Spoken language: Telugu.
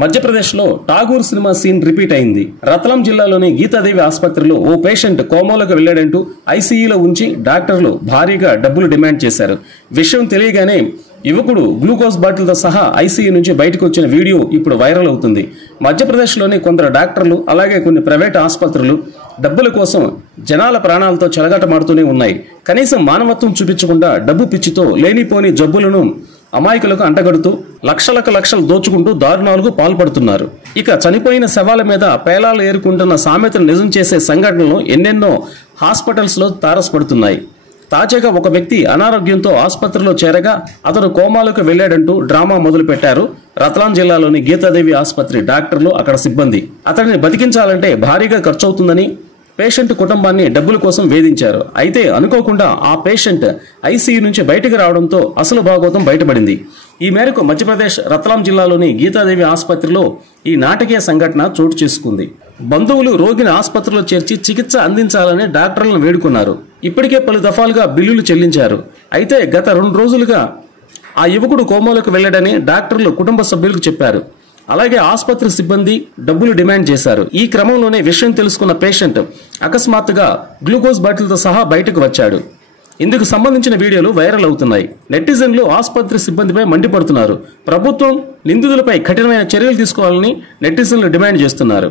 మధ్యప్రదేశ్లో ఠాగూర్ సినిమా సీన్ రిపీట్ అయింది. రత్లాం జిల్లాలోని గీతాదేవి ఆసుపత్రిలో ఓ పేషెంట్ కోమాలోకి వెళ్లాడంటూ ఐసీయూలో ఉంచి డాక్టర్లు భారీగా డబ్బులు డిమాండ్ చేశారు. విషయం తెలియగానే యువకుడు గ్లూకోజ్ బాటిల్తో సహా ఐసీయూ నుంచి బయటకు వచ్చిన వీడియో ఇప్పుడు వైరల్ అవుతుంది. మధ్యప్రదేశ్లోని కొందరు డాక్టర్లు అలాగే కొన్ని ప్రైవేట్ ఆసుపత్రులు డబ్బుల కోసం జనాల ప్రాణాలతో చెలగాటమాడుతూనే ఉన్నాయి. కనీసం మానవత్వం చూపించకుండా డబ్బు పిచ్చితో లేనిపోని జబ్బులను అమాయకులకు అంటగడుతూ లక్షలు దోచుకుంటూ దారుణాలకు పాల్పడుతున్నారు. ఇక చనిపోయిన శవాల మీద పేలాలు ఏరుకుంటున్న సామెతను నిజం చేసే సంఘటనలు ఎన్నెన్నో హాస్పిటల్స్ లో తారసపడుతున్నాయి. తాజాగా ఒక వ్యక్తి అనారోగ్యంతో ఆసుపత్రిలో చేరగా అతను కోమాలోకి వెళ్లాడంటూ డ్రామా మొదలు పెట్టారు రత్లాం జిల్లాలోని గీతాదేవి ఆసుపత్రి డాక్టర్లు, అక్కడ సిబ్బంది. అతడిని బతికించాలంటే భారీగా ఖర్చవుతుందని పేషెంట్ కుటుంబాన్ని డబ్బుల కోసం వేధించారు. అయితే అనుకోకుండా ఆ పేషెంట్ ఐసీయూ నుంచి బయటకు రావడంతో అసలు భాగోతం బయటపడింది. ఈ మేరకు మధ్యప్రదేశ్ రత్లాం జిల్లాలోని గీతాదేవి ఆసుపత్రిలో ఈ నాటకీయ సంఘటన చోటు చేసుకుంది. బంధువులు రోగిని ఆసుపత్రిలో చేర్చి చికిత్స అందించాలని డాక్టర్లను వేడుకున్నారు. ఇప్పటికే పలు దఫాలుగా బిల్లులు చెల్లించారు. అయితే గత 2 రోజులుగా ఆ యువకుడు కోమాలోకి వెళ్లాడని డాక్టర్లు కుటుంబ సభ్యులకు చెప్పారు. అలాగే ఆసుపత్రి సిబ్బంది డబ్బులు డిమాండ్ చేశారు. ఈ క్రమంలోనే విషయం తెలుసుకున్న పేషెంట్ అకస్మాత్తుగా గ్లూకోజ్ బాటిల్తో సహా బయటకు వచ్చాడు. ఇందుకు సంబంధించిన వీడియోలు వైరల్ అవుతున్నాయి. నెటిజన్లు ఆసుపత్రి సిబ్బందిపై మండిపడుతున్నారు. ప్రభుత్వం నిందితులపై కఠినమైన చర్యలు తీసుకోవాలని నెటిజన్లు డిమాండ్ చేస్తున్నారు.